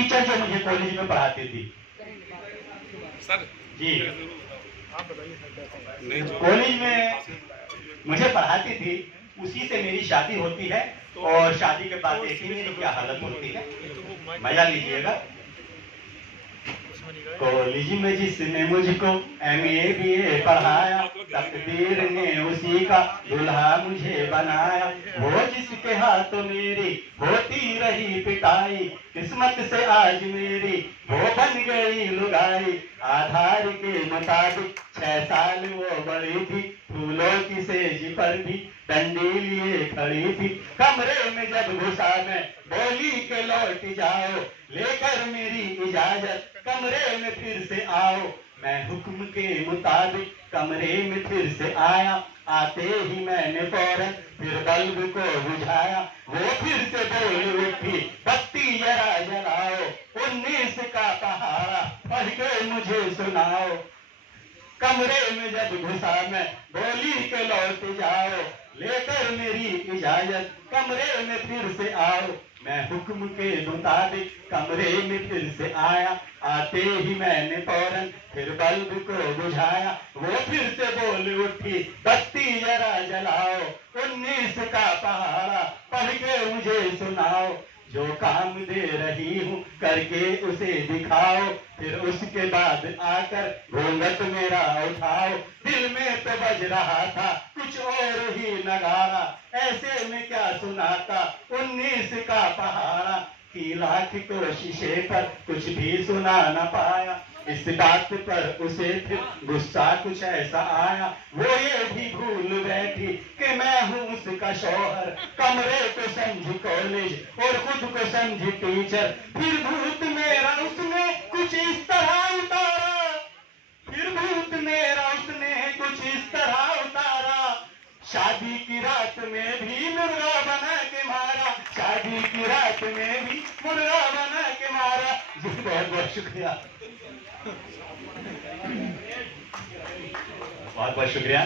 Teacher जो मुझे college में पढ़ाती थी सर जी, आप बताइए। कॉलेज में मुझे पढ़ाती थी, उसी से मेरी शादी होती है। और शादी के बाद देखिए मेरी क्या हालत होती है, मजा लीजिएगा। कॉलेज में जिसने मुझको MA BA पढ़ाया, तकदीर ने उसी का दुल्हा मुझे बनाया। वो जिसके हाथों मेरी होती रही पिटाई, किस्मत से आज मेरी वो बन गई लुगाई। आधार के मुताबिक 6 साल वो बड़ी थी, फूलों की सेज पर भी डंडी लिए खड़ी थी। कमरे में जब घुसा मैं बोली के लौट जाओ, लेकर मेरी इजाजत कमरे में फिर से आओ। मैं हुक्म के मुताबिक कमरे में फिर से आया, आते ही मैंने फौरन फिर बल्ब को बुझाया। वो फिर से बोल उठी, बत्ती जरा जलाओ, 19 का पहाड़ा पढ़ के मुझे सुनाओ। कमरे में जब घुसा मैं बोली के लौट जाओ, लेकर मेरी इजाजत कमरे में फिर से आओ। मैं हुक्म के मुताबिक कमरे में फिर से आया, आते ही मैंने फौरन फिर बल्ब को बुझाया। वो फिर से बोल उठी, बत्ती जरा जलाओ, 19 का पहाड़ा पढ़ के मुझे सुनाओ। जो काम दे रही हूँ करके उसे दिखाओ, फिर उसके बाद आकर घूंघट मेरा उठाओ। दिल में तो बज रहा था कुछ और ही नगाड़ा, ऐसे में क्या सुनाता 19 का पहाड़ा। की लाख कोशिशें पर कुछ भी सुना न पाया, इस बात पर उसे फिर गुस्सा कुछ ऐसा आया। वो ये भी भूल बैठी कि मैं हूँ उसका शौहर, कमरे को समझी कॉलेज और खुद को समझी टीचर। फिर भूत मेरा उसने कुछ इस तरह उतारा, फिर भूत मेरा उसने कुछ इस तरह उतारा। शादी की रात में भी मुर्गा बना के मारा, शादी की रात में भी मुर्गा बना के मारा। जी बहुत बहुत शुक्रिया, बहुत बहुत शुक्रिया।